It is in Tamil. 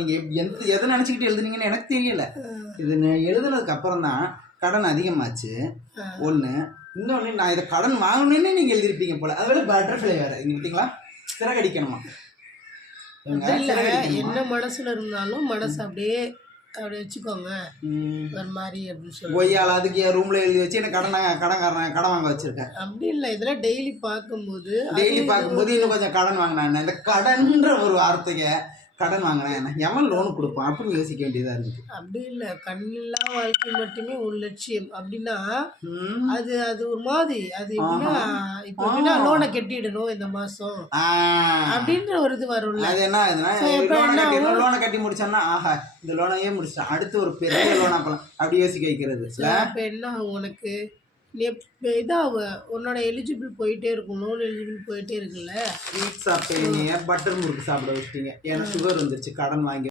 நீங்கள் எதை நினச்சிக்கிட்டு எழுதுனீங்கன்னு எனக்கு தெரியல. இது எழுதுனதுக்கு அப்புறம் தான் கடன் அதிகமாச்சு ஒன்று. இன்னொன்று, நான் இதை கடன் வாங்கணுன்னே நீங்கள் எழுதிருப்பீங்க போல. அதுவே பட்டர்ஃப்ளை வேறு இங்கே பார்த்தீங்களா, சிறகடிக்கணுமா. என்ன மனசுல இருந்தாலும் மனசு அப்படியே வச்சுக்கோங்க ஒரு மாதிரி அப்படின்னு சொல்லி பொய்யால் அதுக்கு என் ரூம்ல எழுதி வச்சு என்ன கடன் வாங்க வச்சிருக்கேன். அப்படி இல்லை, இதெல்லாம் டெய்லி பார்க்கும்போது இன்னும் கொஞ்சம் கடன் வாங்கினேன். இந்த கடன்ற ஒரு வார்த்தைக்கு கடன் வாங்கினேன் எவன் லோன் கொடுப்பான் அப்படின்னு யோசிக்க வேண்டியதா இருக்கு. அப்படி இல்லை, கண்ணில்லா வாழ்க்கை மட்டுமே உன் லட்சியம் அப்படின்னா அது அது ஒரு மாதிரி அது எப்படின்னா லோனை கட்டிடணும் இந்த மாசம் அப்படின்ற ஒரு இது வரும்ல. அது என்ன லோனை கட்டி முடிச்சோம்னா ஆஹா இந்த லோனையே முடிச்சிட்டேன் அடுத்து ஒரு பெரிய லோனா போலாம் அப்படி யோசிக்க வைக்கிறது. இப்போ என்ன உனக்கு இதாக உன்னோட எலிஜிபிள் போயிட்டே இருக்கும், லோன் எலிஜிபிள் போயிட்டே இருக்குல்ல. ஸ்வீட் சாப்பிட்டீங்க, பட்டர் முறுக்கு சாப்பிட வச்சிட்டீங்க, எனக்கு சுகர் வந்துருச்சு கடன் வாங்கி